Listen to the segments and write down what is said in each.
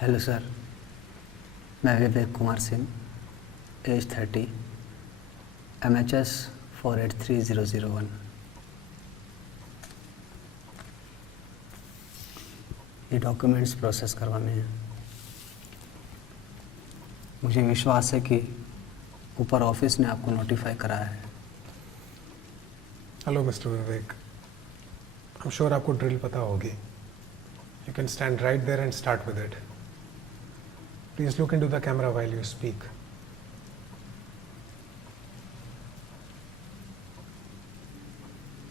Hello sir, मैं Vivek Kumar Singh, as 30, MHS 483001। ये documents process करवाने हैं। मुझे विश्वास है कि ऊपर ऑफिस ने आपको नोटिफाई कराया है। Hello mister Vivek, I am sure आपको ड्रिल पता होगी। You can stand right there and start with it. Please look into the camera while you speak.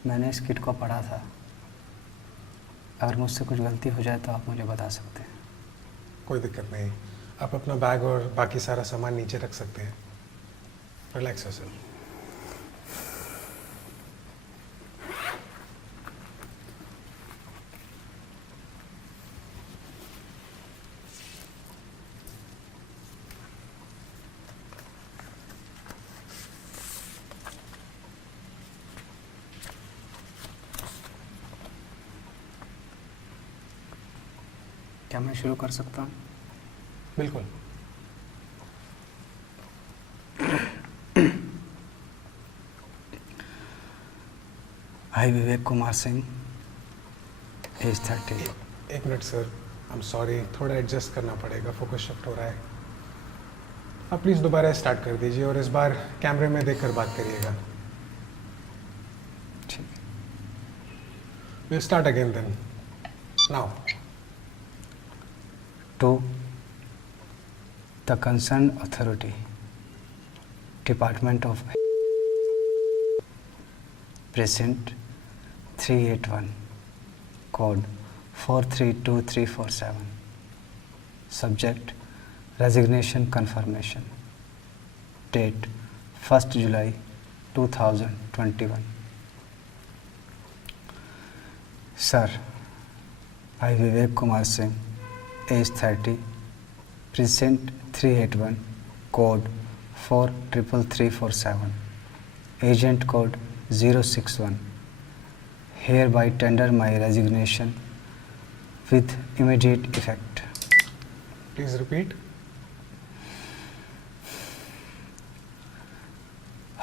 मैंने इस किट को पढ़ा था। अगर मुझसे कुछ गलती हो जाए तो आप मुझे बता सकते हैं। कोई दिक्कत नहीं, आप अपना बैग और बाकी सारा सामान नीचे रख सकते हैं। Relax yourself. क्या मैं शुरू कर सकता हूँ? बिल्कुल। आई विवेक कुमार सिंह, एज 30। एक minute sir, I am sorry, थोड़ा एडजस्ट करना पड़ेगा, फोकस शिफ्ट हो रहा है। आप प्लीज़ दोबारा स्टार्ट कर दीजिए और इस बार कैमरे में देखकर बात करिएगा। ठीक। We'll start again then. Now. To the concerned authority, Department of Precinct 381, Code 432347. Subject: Resignation confirmation. Date: 1st July 2021. Sir, I Vivek Kumar Singh, age 30, Precinct 381, Code 433347, Agent Code 061, hereby tender my resignation with immediate effect. Please repeat.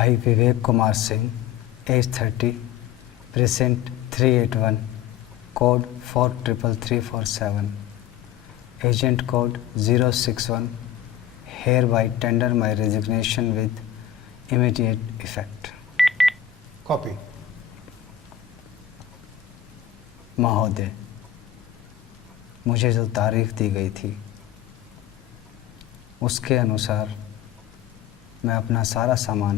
I Vivek Kumar Singh, age 30, Precinct 381, Code 433347, Agent Code 061, hereby tender my resignation with immediate effect. Copy. महोदय, मुझे जो तारीफ दी गई थी उसके अनुसार मैं अपना सारा सामान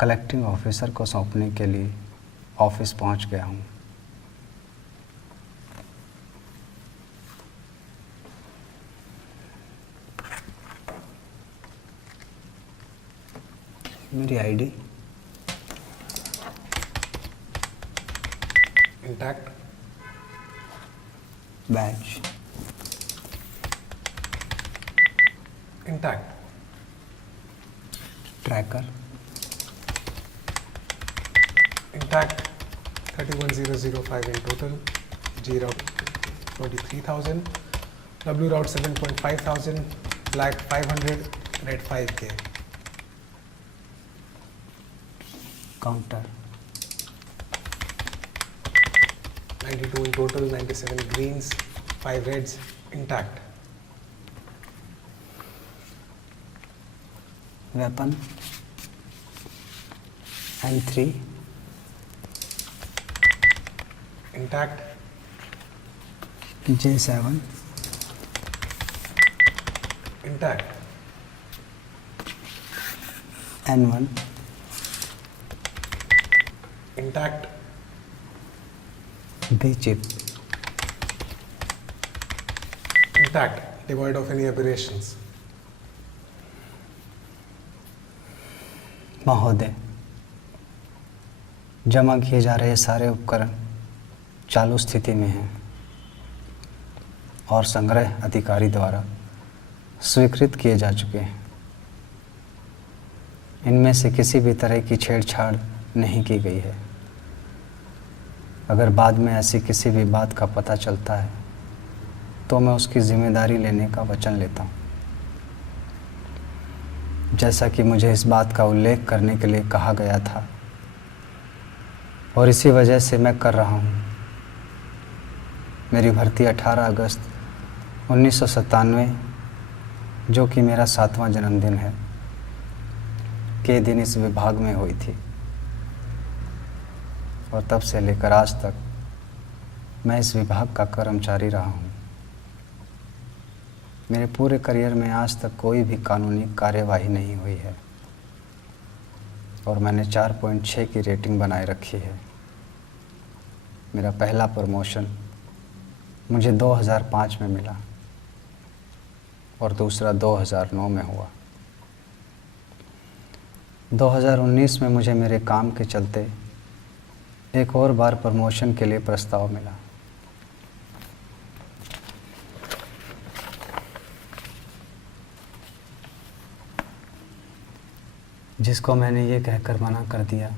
कलेक्टिंग ऑफिसर को सौंपने के लिए ऑफिस पहुंच गया हूं। मेरी ID Intact. Batch Intact. Tracker Intact. 31005 in total. G route 23,000. W route 7.5,000. Black 500. Red 5K. Counter 92 in total. 97 greens. 5 reds. Intact. Weapon M3 Intact. J7 Intact. N1 Intact. B chip Intact. Devoid of any aberrations. महोदय, जमा किए जा रहे सारे उपकरण चालू स्थिति में हैं और संग्रह अधिकारी द्वारा स्वीकृत किए जा चुके हैं। इनमें से किसी भी तरह की छेड़छाड़ नहीं की गई है। अगर बाद में ऐसी किसी भी बात का पता चलता है तो मैं उसकी जिम्मेदारी लेने का वचन लेता हूँ, जैसा कि मुझे इस बात का उल्लेख करने के लिए कहा गया था, और इसी वजह से मैं कर रहा हूँ। मेरी भर्ती 18 अगस्त 1997, जो कि मेरा 7वां जन्मदिन है, के दिन इस विभाग में हुई थी, और तब से लेकर आज तक मैं इस विभाग का कर्मचारी रहा हूँ। मेरे पूरे करियर में आज तक कोई भी कानूनी कार्यवाही नहीं हुई है, और मैंने 4.6 की रेटिंग बनाए रखी है। मेरा पहला प्रमोशन मुझे 2005 में मिला और दूसरा 2009 में हुआ। 2019 में मुझे मेरे काम के चलते एक और बार प्रमोशन के लिए प्रस्ताव मिला। जिसको मैंने ये कहकर मना कर दिया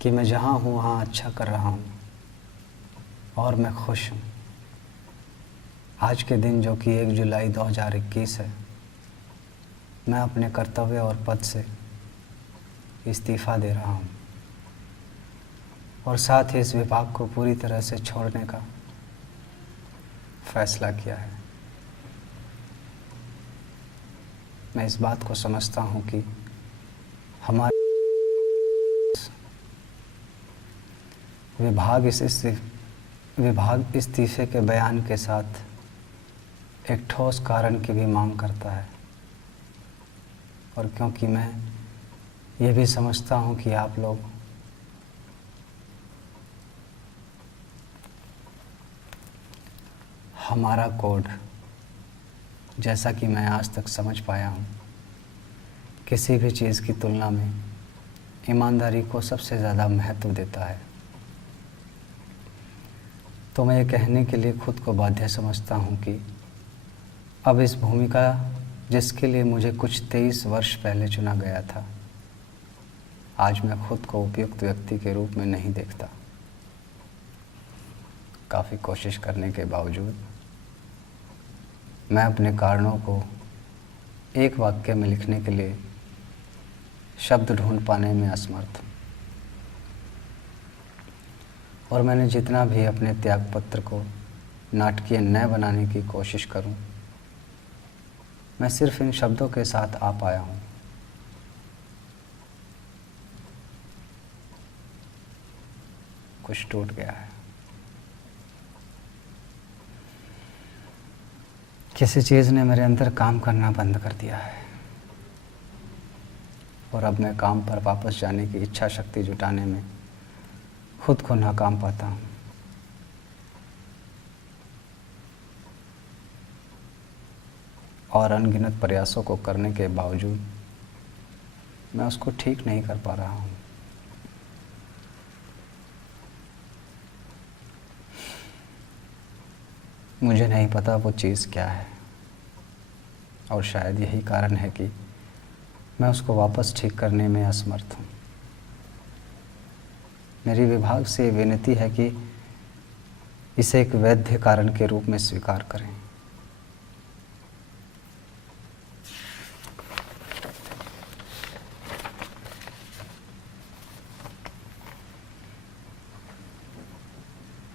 कि मैं जहाँ हूँ वहाँ अच्छा कर रहा हूँ और मैं खुश हूँ। आज के दिन, जो कि 1 जुलाई 2021 है, मैं अपने कर्तव्य और पद से इस्तीफ़ा दे रहा हूँ और साथ ही इस विभाग को पूरी तरह से छोड़ने का फैसला किया है। मैं इस बात को समझता हूँ कि हमारे विभाग इस्तीफे के बयान के साथ एक ठोस कारण की भी मांग करता है, और क्योंकि मैं ये भी समझता हूँ कि आप लोग हमारा कोड, जैसा कि मैं आज तक समझ पाया हूँ, किसी भी चीज़ की तुलना में ईमानदारी को सबसे ज़्यादा महत्व देता है। तो मैं ये कहने के लिए खुद को बाध्य समझता हूँ कि अब इस भूमिका, जिसके लिए मुझे कुछ 23 वर्ष पहले चुना गया था, आज मैं खुद को उपयुक्त व्यक्ति के रूप में नहीं देखता। काफ़ी कोशिश करने के बावजूद मैं अपने कारणों को एक वाक्य में लिखने के लिए शब्द ढूंढ पाने में असमर्थ हूँ, और मैंने जितना भी अपने त्यागपत्र को नाटकीय न बनाने की कोशिश करूं, मैं सिर्फ इन शब्दों के साथ आ पाया हूं। कुछ टूट गया है, किसी चीज़ ने मेरे अंदर काम करना बंद कर दिया है, और अब मैं काम पर वापस जाने की इच्छा शक्ति जुटाने में खुद को नाकाम पाता हूँ। और अनगिनत प्रयासों को करने के बावजूद मैं उसको ठीक नहीं कर पा रहा हूँ। मुझे नहीं पता वो चीज़ क्या है, और शायद यही कारण है कि मैं उसको वापस ठीक करने में असमर्थ हूँ। मेरी विभाग से विनती है कि इसे एक वैध कारण के रूप में स्वीकार करें।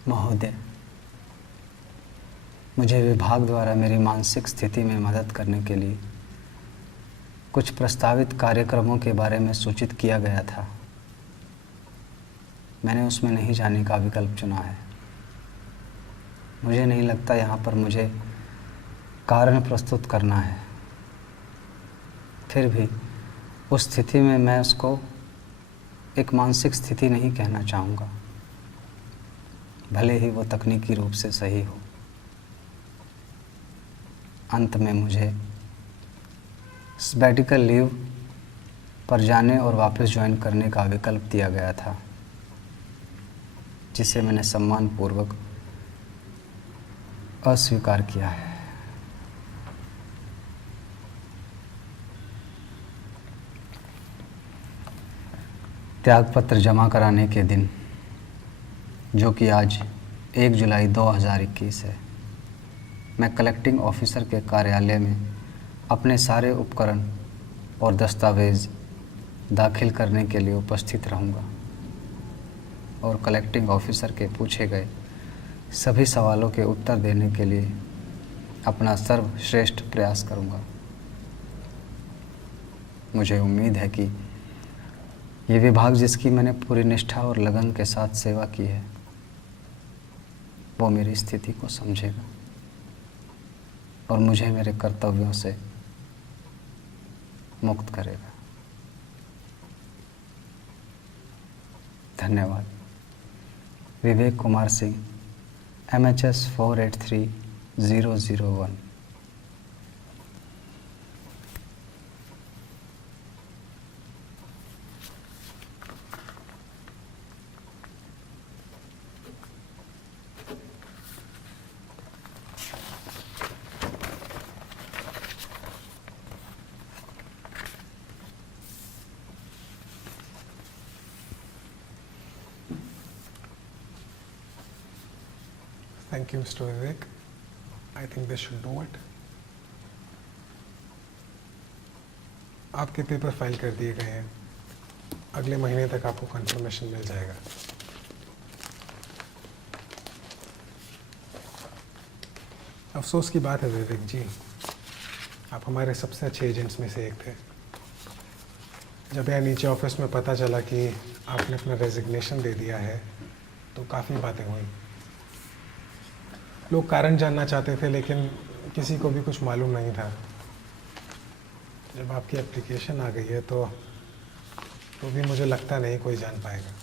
महोदय, मुझे विभाग द्वारा मेरी मानसिक स्थिति में मदद करने के लिए कुछ प्रस्तावित कार्यक्रमों के बारे में सूचित किया गया था। मैंने उसमें नहीं जाने का विकल्प चुना है। मुझे नहीं लगता यहाँ पर मुझे कारण प्रस्तुत करना है। फिर भी उस स्थिति में मैं उसको एक मानसिक स्थिति नहीं कहना चाहूँगा, भले ही वो तकनीकी रूप से सही हो। अंत में मुझे सैबैटिकल लीव पर जाने और वापस ज्वाइन करने का विकल्प दिया गया था, जिसे मैंने सम्मानपूर्वक अस्वीकार किया है। त्यागपत्र जमा कराने के दिन, जो कि आज 1 जुलाई 2021 है, मैं कलेक्टिंग ऑफिसर के कार्यालय में अपने सारे उपकरण और दस्तावेज़ दाखिल करने के लिए उपस्थित रहूँगा और कलेक्टिंग ऑफिसर के पूछे गए सभी सवालों के उत्तर देने के लिए अपना सर्वश्रेष्ठ प्रयास करूँगा। मुझे उम्मीद है कि ये विभाग जिसकी मैंने पूरी निष्ठा और लगन के साथ सेवा की है वो मेरी स्थिति को समझेगा और मुझे मेरे कर्तव्यों से मुक्त करेगा। धन्यवाद। Vivek Kumar Singh, MHS 483001। Thank you, Mr. Vivek. I think this should do it. आपके पेपर फाइल कर दिए गए हैं। अगले महीने तक आपको कंफर्मेशन मिल जाएगा। अफसोस की बात है विवेक जी, आप हमारे सबसे अच्छे एजेंट्स में से एक थे। जब यहाँ नीचे ऑफिस में पता चला कि आपने अपना रेजिग्नेशन दे दिया है तो काफ़ी बातें हुई। लोग कारण जानना चाहते थे लेकिन किसी को भी कुछ मालूम नहीं था। जब आपकी एप्लीकेशन आ गई है तो भी मुझे लगता नहीं कोई जान पाएगा।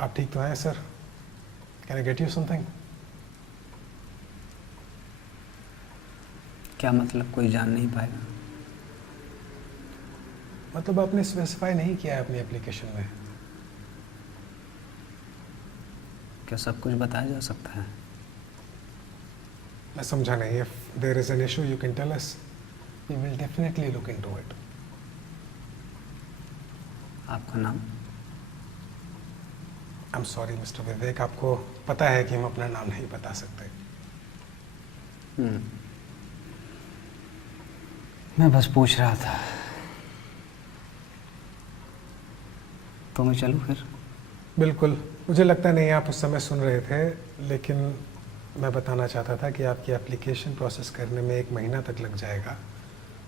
आप ठीक तो हैं sir? Can I get you something? क्या मतलब कोई जान नहीं पाएगा? मतलब आपने स्पेसिफाई नहीं किया है अपनी एप्लीकेशन में। क्या सब कुछ बताया जा सकता है? मैं समझा नहीं। If there is an issue, you can tell us. We will definitely look into it. आपका नाम? I'm sorry, Mr. Vivek. आपको पता है कि हम अपना नाम नहीं बता सकते। मैं बस पूछ रहा था। तो मैं चलूँ फिर? बिल्कुल। मुझे लगता नहीं आप उस समय सुन रहे थे, लेकिन मैं बताना चाहता था कि आपकी एप्लीकेशन प्रोसेस करने में 1 महीना तक लग जाएगा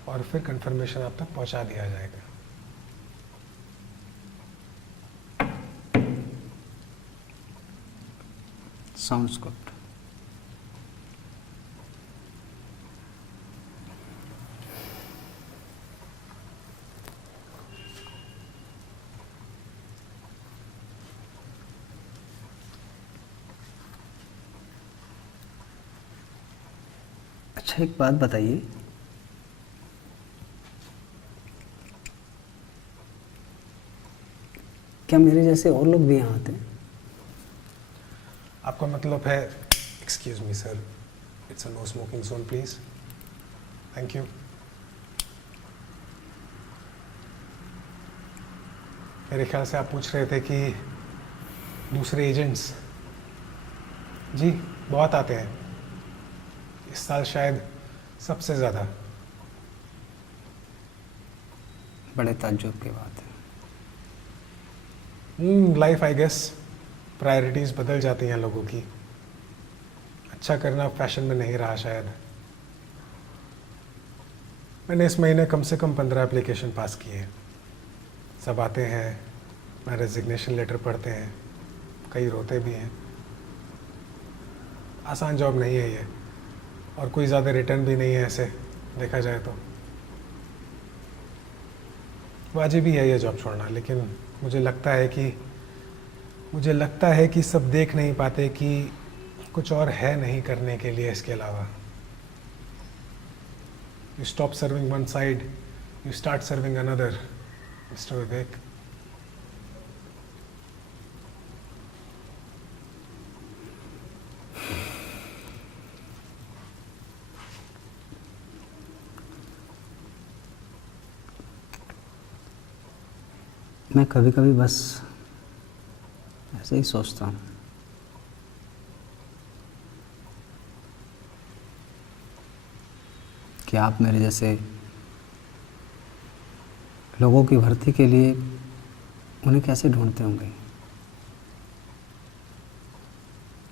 और फिर कंफर्मेशन आप तक पहुंचा दिया जाएगा। Sounds good. अच्छा, एक बात बताइए, क्या मेरे जैसे और लोग भी यहाँ आते हैं? आपका मतलब है, excuse me sir, it's a no smoking zone please. Thank you. मेरे ख्याल से आप पूछ रहे थे कि दूसरे एजेंट्स। जी बहुत आते हैं, इस साल शायद सबसे ज़्यादा। बड़े ताज्जुब की बात है। लाइफ आई गेस, प्रायोरिटीज़ बदल जाती हैं लोगों की। अच्छा करना फैशन में नहीं रहा शायद। मैंने इस महीने कम से कम 15 एप्लीकेशन पास किए। सब आते हैं, मैं रेजिग्नेशन लेटर पढ़ते हैं, कई रोते भी हैं। आसान जॉब नहीं है ये, और कोई ज़्यादा रिटर्न भी नहीं है ऐसे देखा जाए तो। वाजिब ही है ये जॉब छोड़ना, लेकिन मुझे लगता है कि सब देख नहीं पाते कि कुछ और है नहीं करने के लिए इसके अलावा। You stop serving one side, you start serving another, mister Vivek. मैं कभी कभी बस ऐसे ही सोचता हूँ कि आप मेरे जैसे लोगों की भर्ती के लिए उन्हें कैसे ढूंढते होंगे,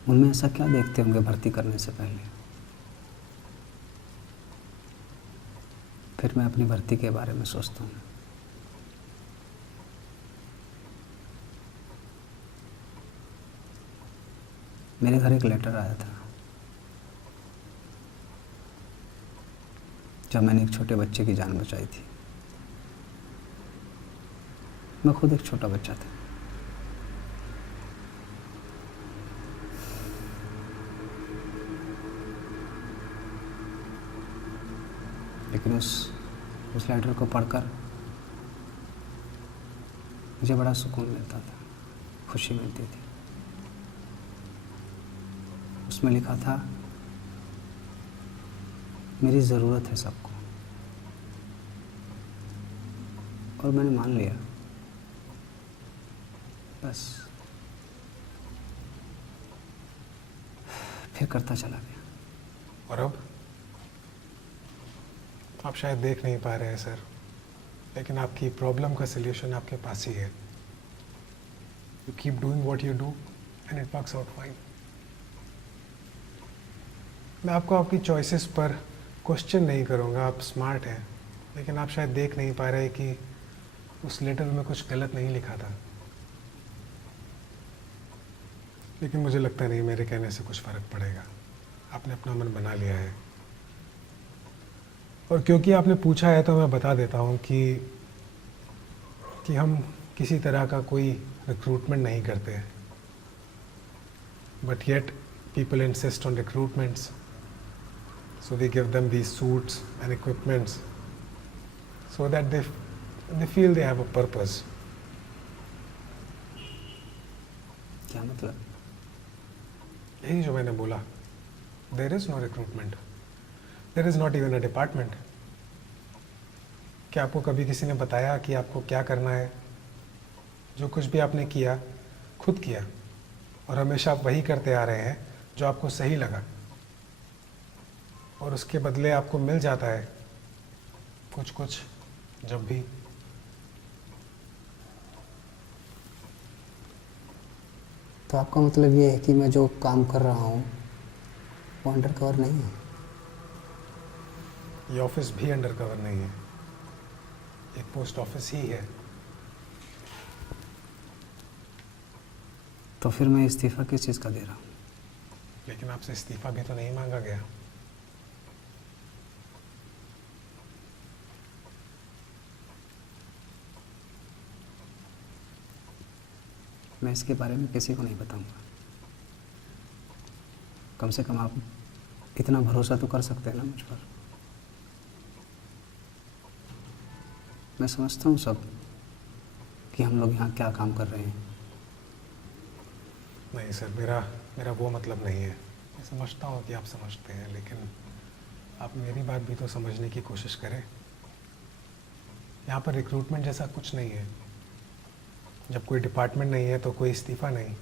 उनमें ऐसा क्या देखते होंगे भर्ती करने से पहले। फिर मैं अपनी भर्ती के बारे में सोचता हूँ। मेरे घर एक लेटर आया था जब मैंने एक छोटे बच्चे की जान बचाई थी। मैं खुद एक छोटा बच्चा था। लेकिन उस लेटर को पढ़कर मुझे बड़ा सुकून मिलता था, खुशी मिलती थी। उसमें लिखा था, मेरी ज़रूरत है सबको, और मैंने मान लिया। बस फिर करता चला गया। और अब आप शायद देख नहीं पा रहे हैं सर, लेकिन आपकी प्रॉब्लम का सलूशन आपके पास ही है। You keep doing what you do and it works out fine. मैं आपको आपकी चॉइसेस पर क्वेश्चन नहीं करूँगा, आप स्मार्ट हैं, लेकिन आप शायद देख नहीं पा रहे कि उस लेटर में कुछ गलत नहीं लिखा था। लेकिन मुझे लगता नहीं मेरे कहने से कुछ फ़र्क पड़ेगा। आपने अपना मन बना लिया है, और क्योंकि आपने पूछा है तो मैं बता देता हूँ कि हम किसी तरह का कोई रिक्रूटमेंट नहीं करते, but yet people insist on recruitments, so we give them these suits and equipments so that they feel they have a purpose. क्या मतलब? यही जो मैंने बोला, there is no recruitment, there is not even a department. क्या आपको कभी किसी ने बताया कि आपको क्या करना है? जो कुछ भी आपने किया खुद किया, और हमेशा आप वही करते आ रहे हैं जो आपको सही लगा, और उसके बदले आपको मिल जाता है कुछ कुछ जब भी। तो आपका मतलब ये है कि मैं जो काम कर रहा हूँ वो अंडर कवर नहीं है? ये ऑफिस भी अंडर कवर नहीं है, एक पोस्ट ऑफिस ही है। तो फिर मैं इस्तीफ़ा किस चीज़ का दे रहा हूँ? लेकिन आपसे इस्तीफा भी तो नहीं मांगा गया। मैं इसके बारे में किसी को नहीं बताऊंगा। कम से कम आप इतना भरोसा तो कर सकते हैं ना मुझ पर। मैं समझता हूँ सब कि हम लोग यहाँ क्या काम कर रहे हैं। नहीं सर, मेरा वो मतलब नहीं है। मैं समझता हूँ कि आप समझते हैं, लेकिन आप मेरी बात भी तो समझने की कोशिश करें। यहाँ पर रिक्रूटमेंट जैसा कुछ नहीं है। जब कोई डिपार्टमेंट नहीं है तो कोई इस्तीफ़ा नहीं।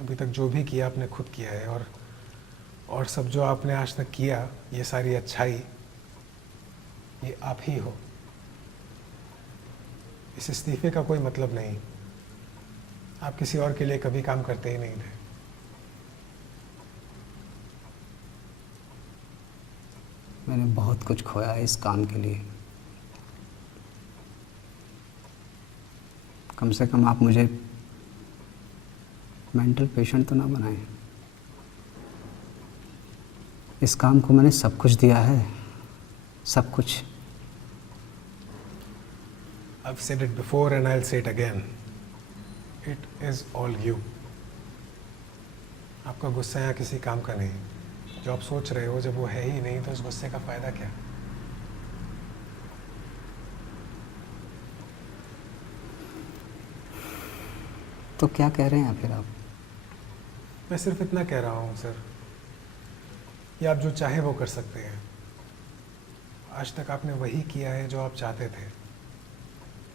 अभी तक जो भी किया आपने खुद किया है, और सब जो आपने आज तक किया, ये सारी अच्छाई, ये आप ही हो। इस इस्तीफे का कोई मतलब नहीं। आप किसी और के लिए कभी काम करते ही नहीं थे। मैंने बहुत कुछ खोया है इस काम के लिए। कम से कम आप मुझे मेंटल पेशेंट तो ना बनाएं। इस काम को मैंने सब कुछ दिया है, सब कुछ। I've said it before and I'll say it again. It is all you. आपका गुस्सा यहाँ किसी काम का नहीं। जो आप सोच रहे हो, जब वो है ही नहीं तो उस गुस्से का फ़ायदा क्या? तो क्या कह रहे हैं फिर आप? मैं सिर्फ इतना कह रहा हूँ सर, कि आप जो चाहे वो कर सकते हैं। आज तक आपने वही किया है जो आप चाहते थे।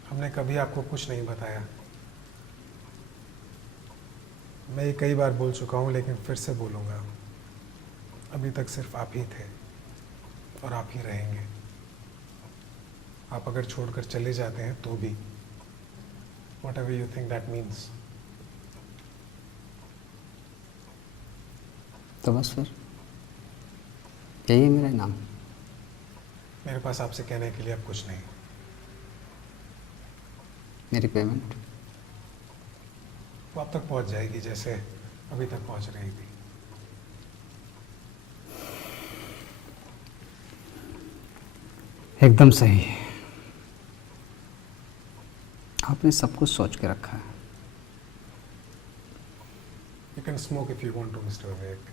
हमने कभी आपको कुछ नहीं बताया। मैं ये कई बार बोल चुका हूँ, लेकिन फिर से बोलूँगा, अभी तक सिर्फ आप ही थे। और आप ही रहेंगे। आप अगर छोड़कर चले जाते हैं तो भी, whatever you think that means। तो बस फिर यही है मेरा नाम। मेरे पास आपसे कहने के लिए अब कुछ नहीं। मेरी पेमेंट वो आप तक पहुंच जाएगी जैसे अभी तक पहुंच रही थी। एकदम सही। आपने सब कुछ सोच के रखा है। You can smoke if you want to, Mr. Vivek।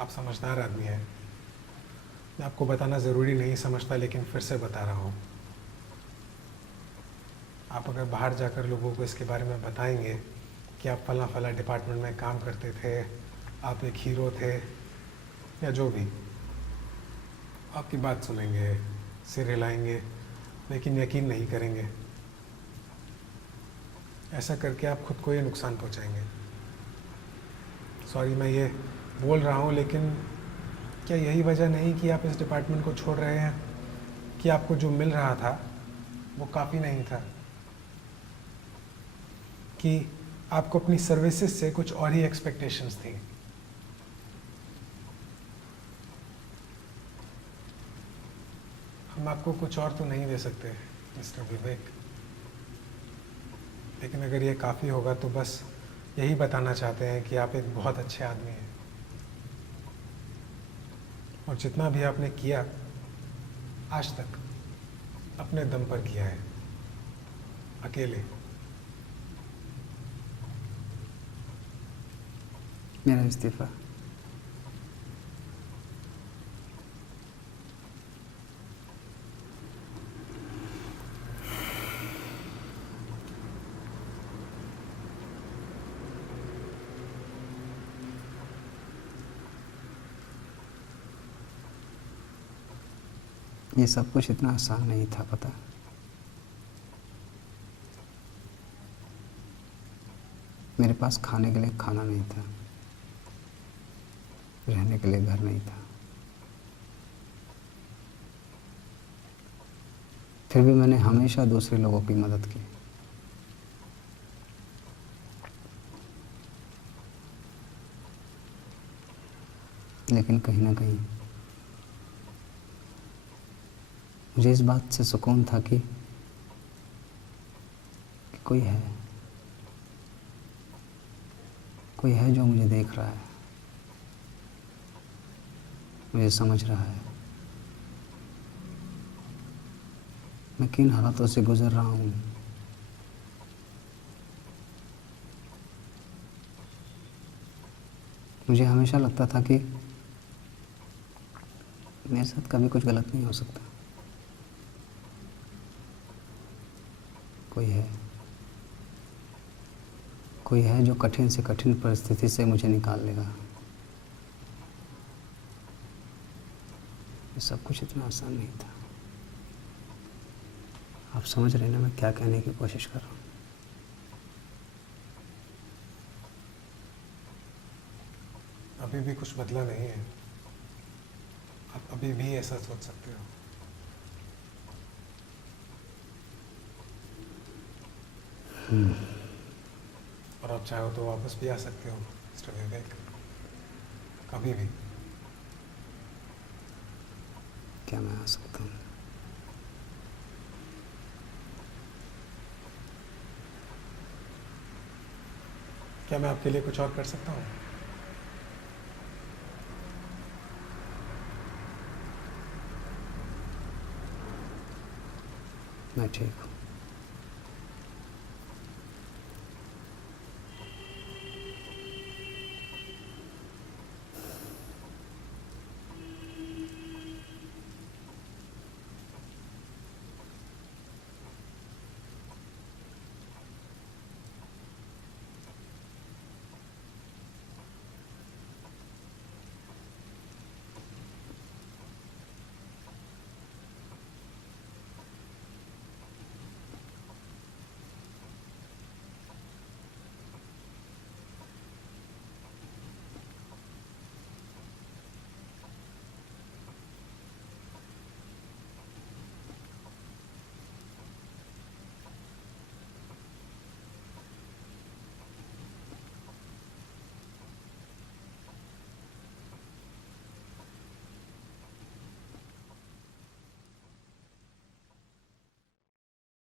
आप समझदार आदमी हैं। मैं आपको बताना ज़रूरी नहीं समझता, लेकिन फिर से बता रहा हूँ। आप अगर बाहर जाकर लोगों को इसके बारे में बताएंगे कि आप फला फला डिपार्टमेंट में काम करते थे, आप एक हीरो थे या जो भी, आपकी बात सुनेंगे, सिर हिलाएंगे, लेकिन यकीन नहीं करेंगे। ऐसा करके आप खुद को ये नुकसान पहुंचाएंगे। सॉरी मैं ये बोल रहा हूँ, लेकिन क्या यही वजह नहीं कि आप इस डिपार्टमेंट को छोड़ रहे हैं कि आपको जो मिल रहा था वो काफ़ी नहीं था, कि आपको अपनी सर्विसेज से कुछ और ही एक्सपेक्टेशंस थी। हम आपको कुछ और तो नहीं दे सकते मिस्टर विवेक, लेकिन अगर ये काफ़ी होगा तो बस यही बताना चाहते हैं कि आप एक बहुत अच्छे आदमी हैं, और जितना भी आपने किया आज तक अपने दम पर किया है, अकेले। मेरा इस्तीफा। ये सब कुछ इतना आसान नहीं था, पता। मेरे पास खाने के लिए खाना नहीं था, रहने के लिए घर नहीं था, फिर भी मैंने हमेशा दूसरे लोगों की मदद की। लेकिन कहीं ना कहीं मुझे इस बात से सुकून था कि कोई है जो मुझे देख रहा है, मुझे समझ रहा है, मैं किन हालातों से गुजर रहा हूँ। मुझे हमेशा लगता था कि मेरे साथ कभी कुछ गलत नहीं हो सकता। कोई है जो कठिन से कठिन परिस्थिति से मुझे निकाल लेगा। ये सब कुछ इतना आसान नहीं था। आप समझ रहे हैं ना मैं क्या कहने की कोशिश कर रहा हूँ। अभी भी कुछ बदला नहीं है। आप अभी भी ऐसा सोच सकते हो। और आप चाहो तो वापस भी आ सकते हो मिस्टर विवेक, कभी भी। क्या मैं आ सकता हूँ? क्या मैं आपके लिए कुछ और कर सकता हूँ? मैं ठीक हूँ।